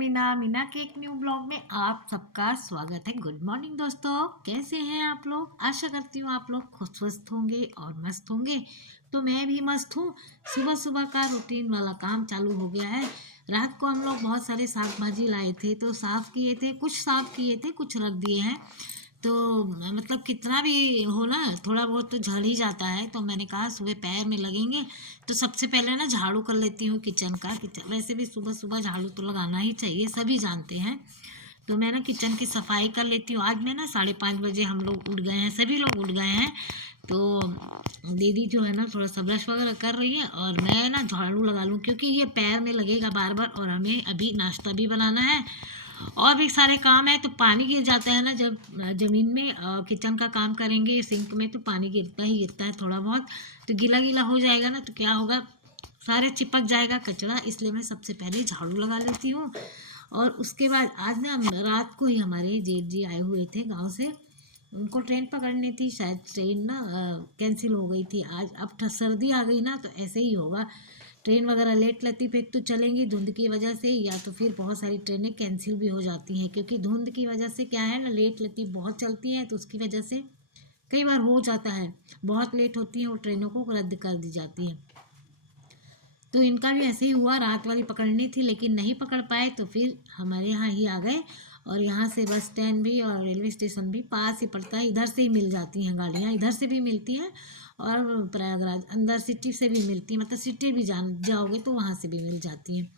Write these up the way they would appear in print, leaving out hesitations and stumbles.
मीना मीना के एक new blog में आप सबका स्वागत है। गुड मॉर्निंग दोस्तों, कैसे हैं आप लोग। आशा करती हूँ आप लोग खुश स्वस्थ होंगे और मस्त होंगे। तो मैं भी मस्त हूँ। सुबह सुबह का रूटीन वाला काम चालू हो गया है। रात को हम लोग बहुत सारे साग भाजी लाए थे तो साफ़ किए थे, कुछ साफ़ किए थे, कुछ रख दिए हैं। तो मतलब कितना भी हो ना, थोड़ा बहुत तो झड़ ही जाता है। तो मैंने कहा सुबह पैर में लगेंगे तो सबसे पहले ना झाड़ू कर लेती हूँ किचन का। किचन वैसे भी सुबह सुबह झाड़ू तो लगाना ही चाहिए, सभी जानते हैं। तो मैं ना किचन की सफाई कर लेती हूँ। आज मैं ना 5:30 बजे हम लोग उठ गए हैं, सभी लोग उठ गए हैं। तो दीदी जो है ना थोड़ा सा ब्रश वगैरह कर रही है और मैं ना झाड़ू लगा लूँ, क्योंकि ये पैर में लगेगा बार बार और हमें अभी नाश्ता भी बनाना है और भी सारे काम है। तो पानी गिर जाता है ना जब ज़मीन में किचन का काम करेंगे सिंक में, तो पानी गिरता ही गिरता है थोड़ा बहुत। तो गीला गीला हो जाएगा ना तो क्या होगा, सारे चिपक जाएगा कचरा। इसलिए मैं सबसे पहले झाड़ू लगा लेती हूँ। और उसके बाद आज ना रात को ही हमारे जेठ जी आए हुए थे गांव से। उनको ट्रेन पकड़नी थी, शायद ट्रेन ना कैंसिल हो गई थी आज। अब सर्दी आ गई ना तो ऐसे ही होगा, ट्रेन वगैरह लेट लतीफ़ एक तो चलेंगी धुंध की वजह से, या तो फिर बहुत सारी ट्रेनें कैंसिल भी हो जाती हैं। क्योंकि धुंध की वजह से क्या है ना, लेट लतीफ़ बहुत चलती हैं तो उसकी वजह से कई बार हो जाता है, बहुत लेट होती हैं और ट्रेनों को रद्द कर दी जाती है। तो इनका भी ऐसे ही हुआ, रात वाली पकड़नी थी लेकिन नहीं पकड़ पाए तो फिर हमारे यहाँ ही आ गए। और यहाँ से बस स्टैंड भी और रेलवे स्टेशन भी पास ही पड़ता है, इधर से ही मिल जाती हैं गाड़ियाँ, इधर से भी मिलती हैं और प्रयागराज अंदर सिटी से भी मिलती है। मतलब सिटी भी जाओगे तो वहाँ से भी मिल जाती हैं।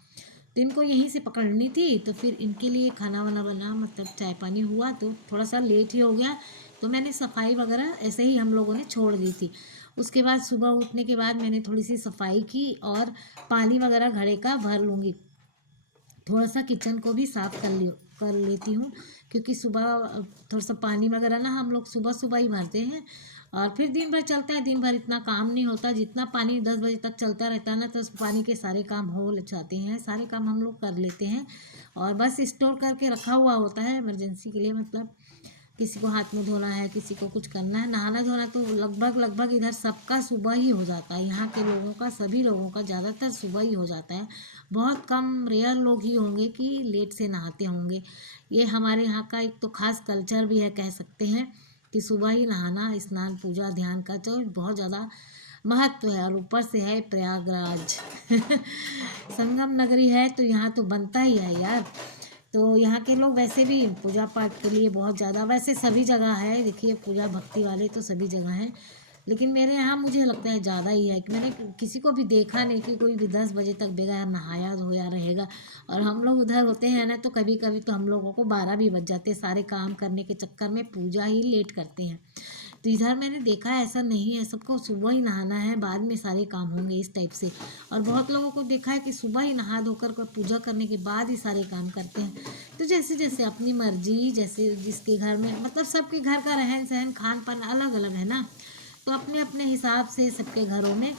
तो इनको यहीं से पकड़नी थी तो फिर इनके लिए खाना वाना बना, मतलब चाय पानी हुआ तो थोड़ा सा लेट ही हो गया। तो मैंने सफाई वगैरह ऐसे ही हम लोगों ने छोड़ दी थी। उसके बाद सुबह उठने के बाद मैंने थोड़ी सी सफाई की और पानी वगैरह घड़े का भर लूँगी। थोड़ा सा किचन को भी साफ़ कर लेती हूँ, क्योंकि सुबह थोड़ा सा पानी वगैरह ना हम लोग सुबह सुबह ही भरते हैं और फिर दिन भर चलता है। दिन भर इतना काम नहीं होता, जितना पानी 10 बजे तक चलता रहता है ना तो उस पानी के सारे काम हो जाते हैं, सारे काम हम लोग कर लेते हैं। और बस स्टोर करके रखा हुआ होता है इमरजेंसी के लिए। मतलब किसी को हाथ में धोना है, किसी को कुछ करना है, नहाना धोना, तो लगभग लगभग इधर सबका सुबह ही हो जाता है। यहाँ के लोगों का, सभी लोगों का ज़्यादातर सुबह ही हो जाता है। बहुत कम रेयर लोग ही होंगे कि लेट से नहाते होंगे। ये हमारे यहाँ का एक तो खास कल्चर भी है, कह सकते हैं कि सुबह ही नहाना, स्नान पूजा ध्यान का तो बहुत ज़्यादा महत्व है। और ऊपर से है प्रयागराज संगम नगरी है तो यहाँ तो बनता ही है यार। तो यहाँ के लोग वैसे भी पूजा पाठ के लिए बहुत ज़्यादा, वैसे सभी जगह है, देखिए पूजा भक्ति वाले तो सभी जगह हैं, लेकिन मेरे यहाँ मुझे लगता है ज़्यादा ही है। कि मैंने किसी को भी देखा नहीं कि कोई भी 10 बजे तक बगैर नहाया धोया रहेगा। और हम लोग उधर होते हैं ना तो कभी कभी तो हम लोगों को 12 भी बज जाते हैं, सारे काम करने के चक्कर में पूजा ही लेट करते हैं। तो इधर मैंने देखा है ऐसा नहीं है, सबको सुबह ही नहाना है, बाद में सारे काम होंगे इस टाइप से। और बहुत लोगों को देखा है कि सुबह ही नहा धोकर पूजा करने के बाद ही सारे काम करते हैं। तो जैसे जैसे अपनी मर्जी, जैसे जिसके घर में, मतलब सबके घर का रहन सहन खान पान अलग अलग है ना, तो अपने अपने हिसाब से सबके घरों में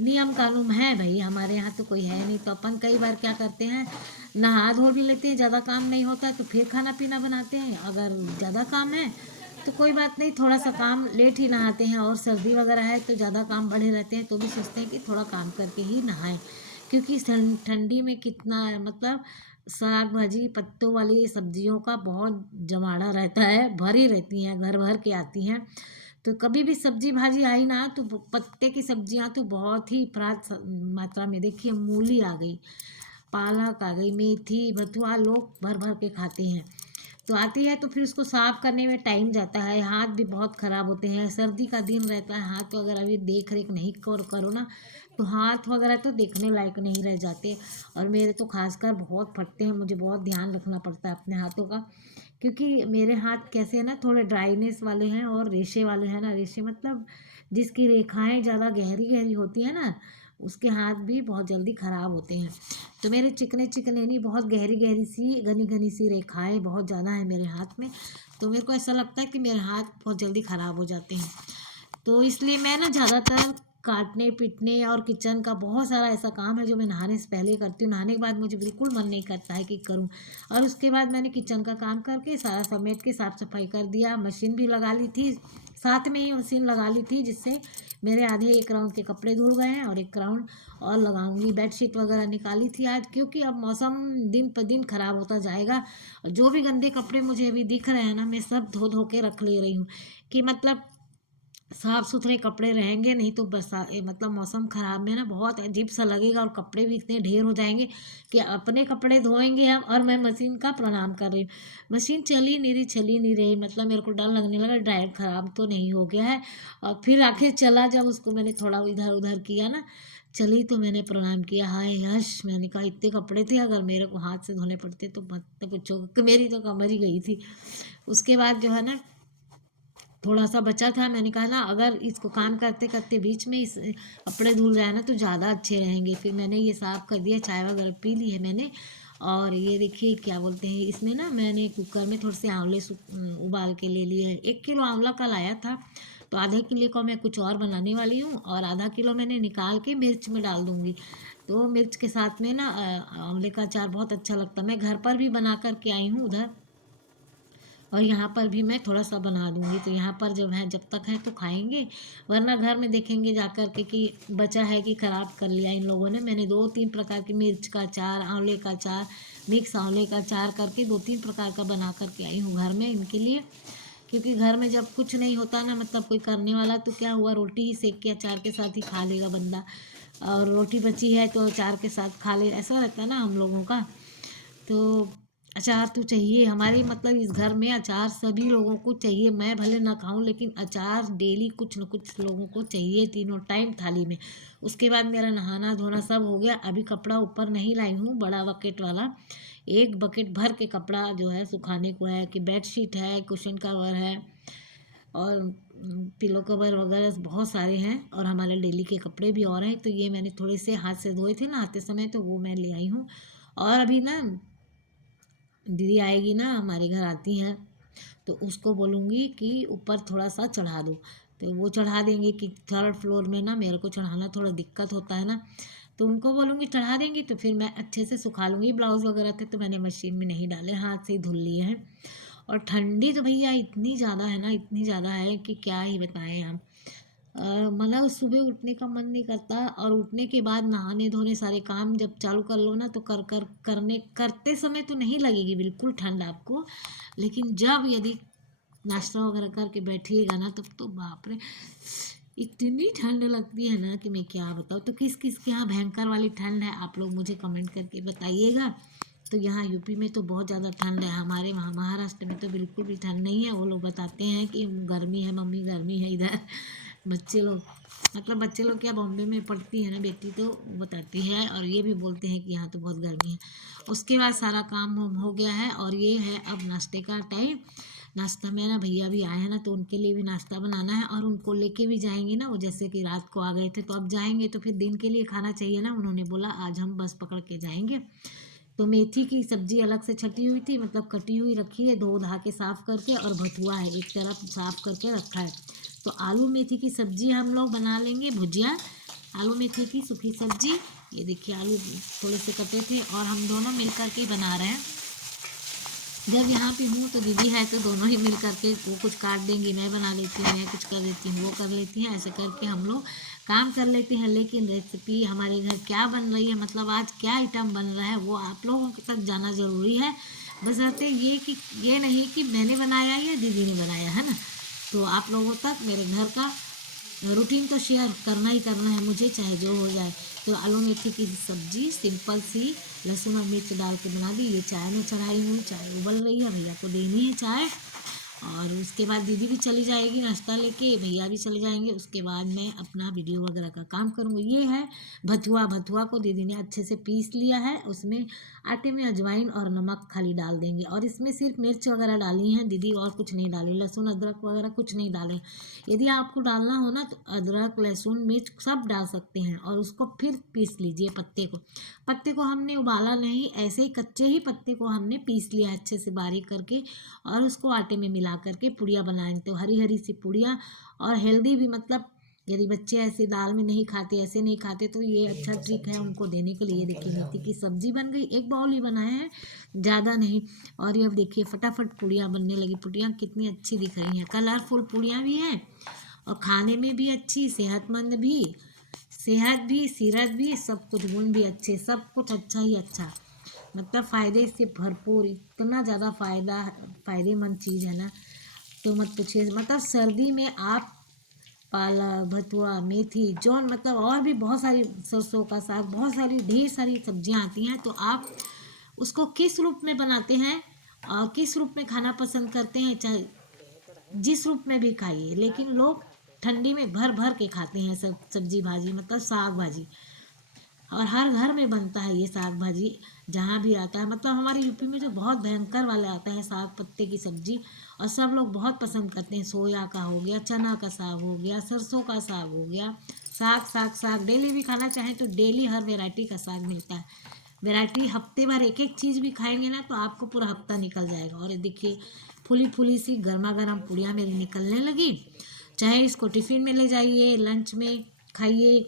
नियम कानून है भाई। हमारे यहाँ तो कोई है नहीं, तो अपन कई बार क्या करते हैं, नहा धो भी लेते हैं, ज़्यादा काम नहीं होता है तो फिर खाना पीना बनाते हैं। अगर ज़्यादा काम है तो कोई बात नहीं, थोड़ा सा काम लेट ही नहाते हैं। और सर्दी वगैरह है तो ज़्यादा काम बढ़े रहते हैं तो भी सोचते हैं कि थोड़ा काम करके ही नहाएं। क्योंकि ठंडी में कितना, मतलब साग भाजी पत्तों वाली सब्जियों का बहुत जमाड़ा रहता है, भरी रहती हैं, घर भर के आती हैं। तो कभी भी सब्जी भाजी आई ना तो पत्ते की सब्जियां तो बहुत ही प्रात मात्रा में, देखिए मूली आ गई, पालक आ गई, मेथी बथुआ, लोग भर भर के खाते हैं। तो आती है तो फिर उसको साफ़ करने में टाइम जाता है, हाथ भी बहुत ख़राब होते हैं, सर्दी का दिन रहता है, हाथ वगैरह भी देख रेख नहीं करो ना तो हाथ वगैरह तो देखने लायक नहीं रह जाते। और मेरे तो खासकर बहुत फटते हैं, मुझे बहुत ध्यान रखना पड़ता है अपने हाथों का। क्योंकि मेरे हाथ कैसे है ना, थोड़े ड्राइनेस वाले हैं और रेशे वाले हैं ना, रेशे मतलब जिसकी रेखाएं ज़्यादा गहरी गहरी होती है ना, उसके हाथ भी बहुत जल्दी ख़राब होते हैं। तो मेरे चिकने चिकने नहीं, बहुत गहरी गहरी सी घनी घनी सी रेखाएं बहुत ज़्यादा है मेरे हाथ में। तो मेरे को ऐसा लगता है कि मेरे हाथ बहुत जल्दी ख़राब हो जाते हैं। तो इसलिए मैं ना ज़्यादातर काटने पीटने और किचन का बहुत सारा ऐसा काम है जो मैं नहाने से पहले करती हूँ। नहाने के बाद मुझे बिल्कुल मन नहीं करता है कि करूँ। और उसके बाद मैंने किचन का काम करके सारा समेट के साफ़ सफाई कर दिया। मशीन भी लगा ली थी, साथ में ही मशीन लगा ली थी, जिससे मेरे आधे एक राउंड के कपड़े धुल गए हैं और एक राउंड और लगाऊंगी। बेडशीट वगैरह निकाली थी आज, क्योंकि अब मौसम दिन पर दिन ख़राब होता जाएगा। जो भी गंदे कपड़े मुझे अभी दिख रहे हैं ना, मैं सब धो धो के रख ले रही हूँ कि मतलब साफ सुथरे कपड़े रहेंगे। नहीं तो मतलब मौसम ख़राब में ना बहुत अजीब सा लगेगा और कपड़े भी इतने ढेर हो जाएंगे कि अपने कपड़े धोएंगे हम। और मैं मशीन का प्रणाम कर रही हूँ, मशीन चली नहीं रही। मतलब मेरे को डर लगने लगा ड्रायर ख़राब तो नहीं हो गया है। और फिर आखिर चला, जब उसको मैंने थोड़ा इधर उधर किया ना, चली तो मैंने प्रणाम किया। हाय यश, मैंने कहा इतने कपड़े थे, अगर मेरे को हाथ से धोने पड़ते तो मत पूछो, कि मेरी तो कमर ही गई थी। उसके बाद जो है ना, थोड़ा सा बचा था, मैंने कहा ना अगर इसको काम करते करते बीच में इस कपड़े धुल जाए ना तो ज़्यादा अच्छे रहेंगे। फिर मैंने ये साफ़ कर दिया, चाय वगैरह पी ली है मैंने। और ये देखिए क्या बोलते हैं, इसमें ना मैंने कुकर में थोड़े से आंवले उबाल के ले लिए हैं। 1 किलो आंवला कल आया था, तो आधे किलो का मैं कुछ और बनाने वाली हूँ, और आधा किलो मैंने निकाल के मिर्च में डाल दूँगी। तो मिर्च के साथ में ना आंवले का अचार बहुत अच्छा लगता है। मैं घर पर भी बना कर के आई हूँ उधर, और यहाँ पर भी मैं थोड़ा सा बना दूँगी। तो यहाँ पर जब है, जब तक है तो खाएंगे, वरना घर में देखेंगे जा कर के कि बचा है कि ख़राब कर लिया इन लोगों ने। मैंने 2-3 प्रकार की मिर्च का अचार, आंवले का अचार, मिक्स आंवले का अचार करके 2-3 प्रकार का बना कर के आई हूँ घर में इनके लिए। क्योंकि घर में जब कुछ नहीं होता ना, मतलब कोई करने वाला, तो क्या हुआ, रोटी ही सेक के अचार के साथ ही खा लेगा बंदा। और रोटी बची है तो अचार के साथ खा ले, ऐसा रहता है ना हम लोगों का। तो अचार तो चाहिए हमारे, मतलब इस घर में अचार सभी लोगों को चाहिए। मैं भले ना खाऊं, लेकिन अचार डेली कुछ न कुछ लोगों को चाहिए, तीनों टाइम थाली में। उसके बाद मेरा नहाना धोना सब हो गया। अभी कपड़ा ऊपर नहीं लाई हूँ, बड़ा बकेट वाला, 1 बकेट भर के कपड़ा जो है सुखाने को है। कि बेडशीट है, कुशन कवर है, और पिलो कवर वगैरह बहुत सारे हैं, और हमारे डेली के कपड़े भी और हैं। तो ये मैंने थोड़े से हाथ से धोए थे नहाते समय, तो वो मैं ले आई हूँ। और अभी ना दीदी आएगी ना, हमारे घर आती हैं, तो उसको बोलूँगी कि ऊपर थोड़ा सा चढ़ा दो, तो वो चढ़ा देंगे। कि 3rd फ्लोर में ना मेरे को चढ़ाना थोड़ा दिक्कत होता है ना, तो उनको बोलूँगी चढ़ा देंगी, तो फिर मैं अच्छे से सुखा लूँगी। ब्लाउज़ वगैरह थे तो मैंने मशीन में नहीं डाले, हाथ से ही धुल लिए हैं। और ठंडी तो भैया इतनी ज़्यादा है ना, इतनी ज़्यादा है कि क्या ही बताएं हम। मतलब सुबह उठने का मन नहीं करता, और उठने के बाद नहाने धोने सारे काम जब चालू कर लो ना, तो करते समय तो नहीं लगेगी बिल्कुल ठंड आपको, लेकिन जब यदि नाश्ता वगैरह करके बैठिएगा ना, तब तो बाप रे, इतनी ठंड लगती है ना कि मैं क्या बताऊँ। तो किस किस के यहाँ भयंकर वाली ठंड है, आप लोग मुझे कमेंट करके बताइएगा। तो यहाँ यूपी में तो बहुत ज़्यादा ठंड है, हमारे वहाँ महाराष्ट्र में तो बिल्कुल भी ठंड नहीं है। वो लोग बताते हैं कि गर्मी है मम्मी, गर्मी है इधर। बच्चे लोग, मतलब बच्चे लोग क्या, बॉम्बे में पढ़ती है ना बेटी, तो वो बताती है, और ये भी बोलते हैं कि यहाँ तो बहुत गर्मी है। उसके बाद सारा काम वाम हो गया है, और ये है अब नाश्ते का टाइम। नाश्ता में ना भैया भी आए हैं ना, तो उनके लिए भी नाश्ता बनाना है, और उनको लेके भी जाएंगे ना। वो जैसे कि रात को आ गए थे, तो अब जाएंगे तो फिर दिन के लिए खाना चाहिए ना। उन्होंने बोला आज हम बस पकड़ के जाएंगे। तो मेथी की सब्जी अलग से छटी हुई थी, मतलब कटी हुई रखी है, धो धा के साफ़ करके, और भतुआ है एक तरफ साफ़ करके रखा है। तो आलू मेथी की सब्जी हम लोग बना लेंगे, भुजिया आलू मेथी की सूखी सब्जी। ये देखिए आलू थोड़े से कटे थे, और हम दोनों मिल कर के बना रहे हैं। जब यहाँ पे हूँ तो दीदी है, तो दोनों ही मिल करके, वो कुछ काट देंगी, मैं बना लेती हूँ, मैं कुछ कर देती हूँ, वो कर लेती हैं, ऐसे करके हम लोग काम कर लेते हैं। लेकिन रेसिपी हमारे घर क्या बन रही है, मतलब आज क्या आइटम बन रहा है, वो आप लोगों के तक जाना ज़रूरी है। बशर्ते ये कि ये नहीं कि मैंने बनाया या दीदी ने बनाया, है ना। तो आप लोगों तक मेरे घर का रूटीन तो शेयर करना ही करना है मुझे, चाहे जो हो जाए। तो आलू मेथी की सब्जी सिंपल सी लहसुन और मिर्च डाल के बना दी। ये चाय में चढ़ाई हूँ, चाय उबल रही है, भैया को देनी है चाय। और उसके बाद दीदी भी चली जाएगी नाश्ता लेके, भैया भी चले जाएंगे। उसके बाद मैं अपना वीडियो वगैरह का काम करूँगी। ये है भथुआ, भथुआ को दीदी ने अच्छे से पीस लिया है। उसमें आटे में अजवाइन और नमक खाली डाल देंगे, और इसमें सिर्फ मिर्च वगैरह डाली हैं दीदी, और कुछ नहीं डाले, लहसुन अदरक वगैरह कुछ नहीं डाले। यदि आपको डालना हो ना, तो अदरक लहसुन मिर्च सब डाल सकते हैं, और उसको फिर पीस लीजिए। पत्ते को हमने उबाला नहीं, ऐसे ही कच्चे ही पत्ते को हमने पीस लिया अच्छे से बारीक करके, और उसको आटे में मिला करके पुड़िया बनाए। तो हरी हरी सी पुड़िया, और हेल्दी भी, मतलब यदि बच्चे ऐसे दाल में नहीं खाते, ऐसे नहीं खाते, तो ये अच्छा ट्रिक है उनको देने के लिए। देखिए मेथी की सब्जी बन गई, एक बाउल ही बनाए हैं, ज़्यादा नहीं। और ये अब देखिए फटाफट पूड़ियाँ बनने लगी। पूड़ियाँ कितनी अच्छी दिख रही हैं, कलरफुल पूड़ियाँ भी हैं और खाने में भी अच्छी, सेहतमंद भी, सेहत भी, सीरत भी, सब कुछ गुण भी अच्छे, सब कुछ अच्छा ही अच्छा। मतलब फ़ायदे से भरपूर, इतना ज़्यादा फ़ायदेमंद चीज़ है ना, तो मत पूछिए। मतलब सर्दी में आप पालक, भथुआ, मेथी, जौन, मतलब और भी बहुत सारी, सरसों का साग, बहुत सारी ढेर सारी सब्जियां आती हैं। तो आप उसको किस रूप में बनाते हैं और किस रूप में खाना पसंद करते हैं, चाहे जिस रूप में भी खाइए, लेकिन लोग ठंडी में भर भर के खाते हैं सब सब्जी भाजी, मतलब साग भाजी। और हर घर में बनता है ये साग भाजी, जहाँ भी आता है। मतलब हमारे यूपी में जो बहुत भयंकर वाला आता है साग पत्ते की सब्जी, और सब लोग बहुत पसंद करते हैं। सोया का हो गया, चना का साग हो गया, सरसों का साग हो गया, साग साग साग डेली भी खाना चाहें तो डेली हर वैरायटी का साग मिलता है। वैरायटी हफ्ते भर एक एक चीज़ भी खाएंगे ना तो आपको पूरा हफ्ता निकल जाएगा। और ये देखिए फुली फुली सी गर्मा गर्म पूड़ियाँ मेरी निकलने लगी। चाहे इसको टिफ़िन में ले जाइए, लंच में खाइए,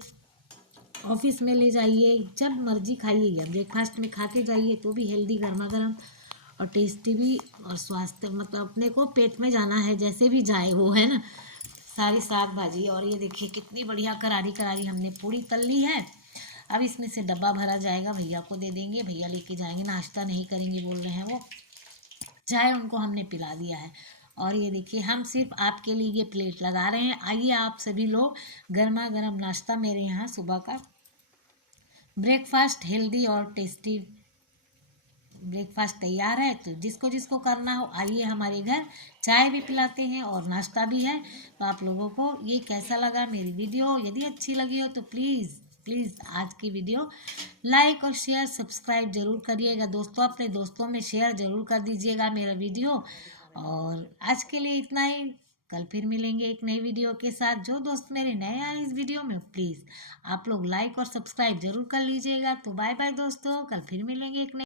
ऑफिस में ले जाइए, जब मर्जी खाइए, या ब्रेकफास्ट में खा के जाइए तो भी हेल्दी, गर्मा गर्म और टेस्टी भी, और स्वास्थ्य, मतलब अपने को पेट में जाना है जैसे भी जाए वो, है ना, सारी साग भाजी। और ये देखिए कितनी बढ़िया करारी करारी हमने पूड़ी तल ली है। अब इसमें से डब्बा भरा जाएगा, भैया को दे देंगे, भैया लेके जाएंगे, नाश्ता नहीं करेंगे बोल रहे हैं वो, चाय उनको हमने पिला दिया है। और ये देखिए हम सिर्फ आपके लिए ये प्लेट लगा रहे हैं। आइए आप सभी लोग, गर्मा गर्म नाश्ता मेरे यहाँ सुबह का ब्रेकफास्ट, हेल्दी और टेस्टी ब्रेकफास्ट तैयार है। तो जिसको जिसको करना हो आइए हमारे घर, चाय भी पिलाते हैं और नाश्ता भी है। तो आप लोगों को ये कैसा लगा मेरी वीडियो? यदि अच्छी लगी हो तो प्लीज़ प्लीज़ आज की वीडियो लाइक और शेयर सब्सक्राइब जरूर करिएगा दोस्तों, अपने दोस्तों में शेयर जरूर कर दीजिएगा मेरा वीडियो। और आज के लिए इतना ही, कल फिर मिलेंगे एक नई वीडियो के साथ। जो दोस्त मेरे नए आए इस वीडियो में, प्लीज़ आप लोग लाइक और सब्सक्राइब जरूर कर लीजिएगा। तो बाय बाय दोस्तों, कल फिर मिलेंगे एक नए